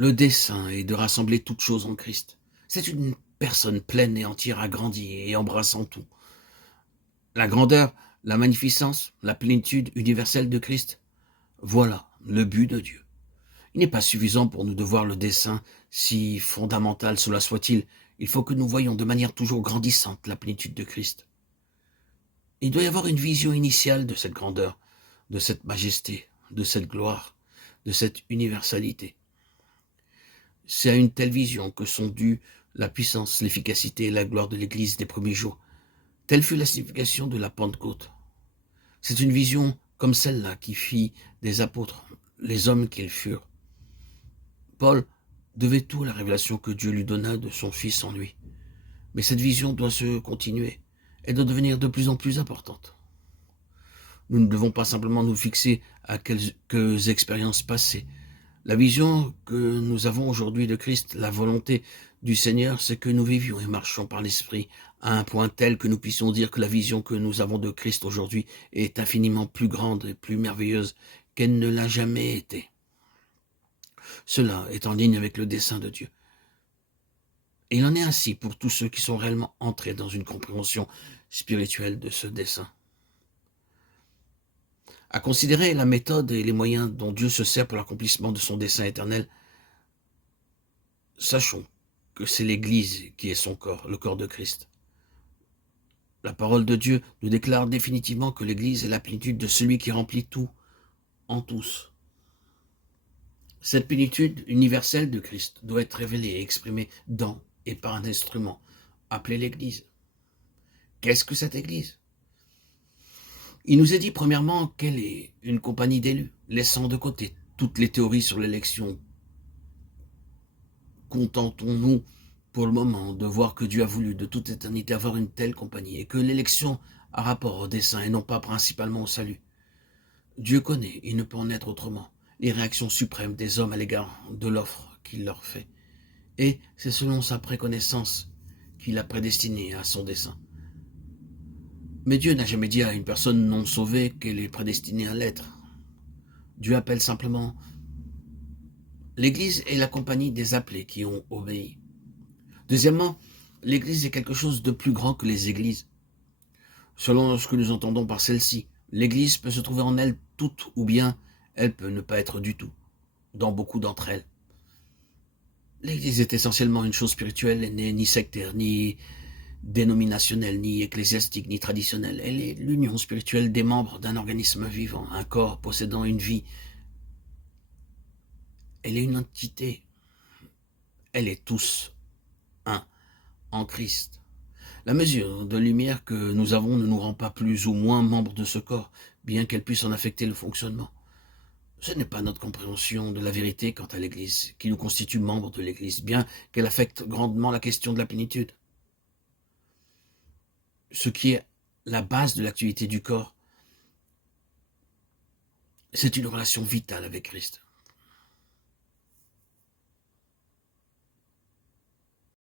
Le dessein est de rassembler toutes choses en Christ. C'est une personne pleine et entière agrandie et embrassant tout. La grandeur, la magnificence, la plénitude universelle de Christ, voilà le but de Dieu. Il n'est pas suffisant pour nous de voir le dessein, si fondamental cela soit-il. Il faut que nous voyions de manière toujours grandissante la plénitude de Christ. Il doit y avoir une vision initiale de cette grandeur, de cette majesté, de cette gloire, de cette universalité. C'est à une telle vision que sont dues la puissance, l'efficacité et la gloire de l'Église des premiers jours. Telle fut la signification de la Pentecôte. C'est une vision comme celle-là qui fit des apôtres les hommes qu'ils furent. Paul devait tout à la révélation que Dieu lui donna de son Fils en lui. Mais cette vision doit se continuer. Elle doit devenir de plus en plus importante. Nous ne devons pas simplement nous fixer à quelques expériences passées. La vision que nous avons aujourd'hui de Christ, la volonté du Seigneur, c'est que nous vivions et marchions par l'Esprit à un point tel que nous puissions dire que la vision que nous avons de Christ aujourd'hui est infiniment plus grande et plus merveilleuse qu'elle ne l'a jamais été. Cela est en ligne avec le dessein de Dieu. Et il en est ainsi pour tous ceux qui sont réellement entrés dans une compréhension spirituelle de ce dessein. À considérer la méthode et les moyens dont Dieu se sert pour l'accomplissement de son dessein éternel, sachons que c'est l'Église qui est son corps, le corps de Christ. La parole de Dieu nous déclare définitivement que l'Église est la plénitude de celui qui remplit tout en tous. Cette plénitude universelle de Christ doit être révélée et exprimée dans et par un instrument appelé l'Église. Qu'est-ce que cette Église ? Il nous est dit premièrement qu'elle est une compagnie d'élus, laissant de côté toutes les théories sur l'élection. Contentons-nous pour le moment de voir que Dieu a voulu de toute éternité avoir une telle compagnie et que l'élection a rapport au dessein et non pas principalement au salut. Dieu connaît, il ne peut en être autrement, les réactions suprêmes des hommes à l'égard de l'offre qu'il leur fait. Et c'est selon sa préconnaissance qu'il a prédestiné à son dessein. Mais Dieu n'a jamais dit à une personne non sauvée qu'elle est prédestinée à l'être. Dieu appelle simplement. L'Église est la compagnie des appelés qui ont obéi. Deuxièmement, l'Église est quelque chose de plus grand que les églises. Selon ce que nous entendons par celle-ci, l'Église peut se trouver en elle toute ou bien elle peut ne pas être du tout, dans beaucoup d'entre elles. L'Église est essentiellement une chose spirituelle, elle n'est ni sectaire, ni dénominationnelle, ni ecclésiastique, ni traditionnelle. Elle est l'union spirituelle des membres d'un organisme vivant, un corps possédant une vie. Elle est une entité. Elle est tous un en Christ. La mesure de lumière que nous avons ne nous rend pas plus ou moins membres de ce corps, bien qu'elle puisse en affecter le fonctionnement. Ce n'est pas notre compréhension de la vérité quant à l'Église qui nous constitue membres de l'Église, bien qu'elle affecte grandement la question de la plénitude. Ce qui est la base de l'activité du corps, c'est une relation vitale avec Christ.